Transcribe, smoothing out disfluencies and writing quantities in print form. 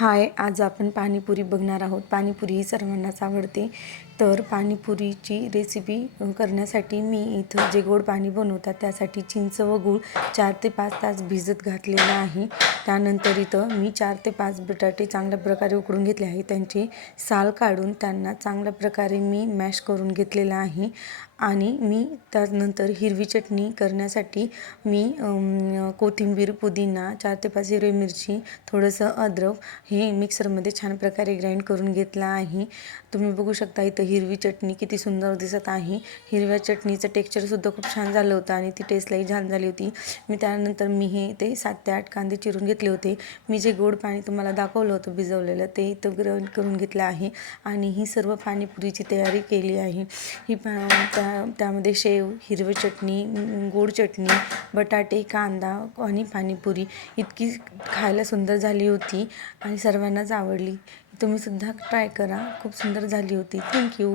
हाय, आज आपण पाणीपुरी बघणार आहोत. पाणीपुरी ही सर्वांनाच आवडते. तर पाणीपुरीची रेसिपी करण्यासाठी मी इथं जे गोड पाणी बनवतात त्यासाठी चिंच व गूळ 4 ते 5 तास भिजत घातलेलं आहे. त्यानंतर इथं मी 4 ते 5 बटाटे चांगल्या प्रकारे उकडून घेतले आहे. त्यांची साल काढून त्यांना चांगल्या प्रकारे मी मॅश करून घेतलेलं आहे. आणि मी त्यानंतर हिरवी चटणी करण्यासाठी मी कोथिंबीर, पुदिना, 4 ते 5 हिरवी मिरची, थोडंसं अद्रक हे मिक्सरमध्ये छान प्रकारे ग्राइंड करून घेतला आहे. तुम्ही बघू शकता इथं हिरवी चटणी किती सुंदर दिसत आहे. हिरव्या चटणीचं टेक्स्चरसुद्धा खूप छान झालं होतं आणि ती टेस्टलाही छान झाली होती. त्यानंतर मी हे ते 7 ते 8 कांदे चिरून घेतले होते. मी जे गोड पाणी तुम्हाला दाखवलं होतं भिजवलेलं ते इथं ग्राइंड करून घेतलं आहे आणि ही सर्व पाणीपुरीची तयारी केली आहे. ही त्यामध्ये शेव, हिरवी चटणी, गोड चटणी, बटाटे, कांदा आणि पाणीपुरी इतकी खायला सुंदर झाली होती आणि सर्वांनाच आवडली. तुम्हीसुद्धा ट्राय करा. खूप सुंदर झाली होती. थँक्यू.